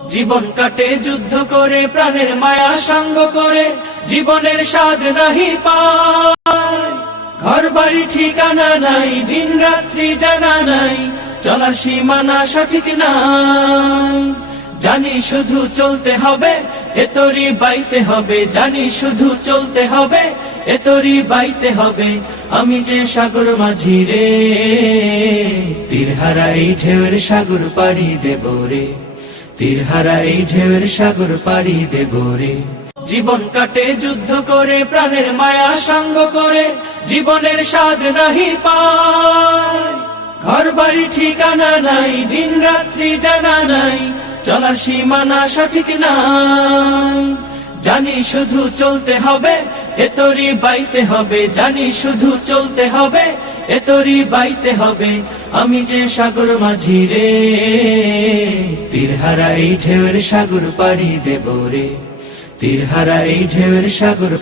জীবন কাটে যুদ্ধ করে, প্রাণের মায়া সঙ্গ করে, জীবনের স্বাদ নাহি পায়। ঘর বাড়ি ঠিকানা নাই, দিন রাত্রি জানা নাই, চলার সীমানা সঠিক নাই। জানি শুধু চলতে হবে, এতরি বাইতে হবে, জানি শুধু চলতে হবে, এতরি বাইতে হবে। আমি যে সাগর মাঝি রে, তীরহারা এই ঢেউয়ের সাগর পাড়ি দেব রে, তীরহারা এই ঢেউয়ের সাগর পাড়ি দেব রে। জীবন কাটে যুদ্ধ করে, প্রাণের মায়া সঙ্গ করে, জীবনের স্বাদ নাহি পায়। ঘর বাড়ি ঠিকানা নাই, দিন রাত্রি জানা নাই, চলার সীমানা সঠিক নাই। জানি শুধু চলতে হবে, এতরি বাইতে হবে, জানি শুধু চলতে হবে, এতরি বাইতে হবে। আমি যে সাগর মাঝি রে, তীরহারা এই ঢেউয়ের সাগর পাড়ি দেব রে, তীরহারা এই ঢেউয়ের সাগর।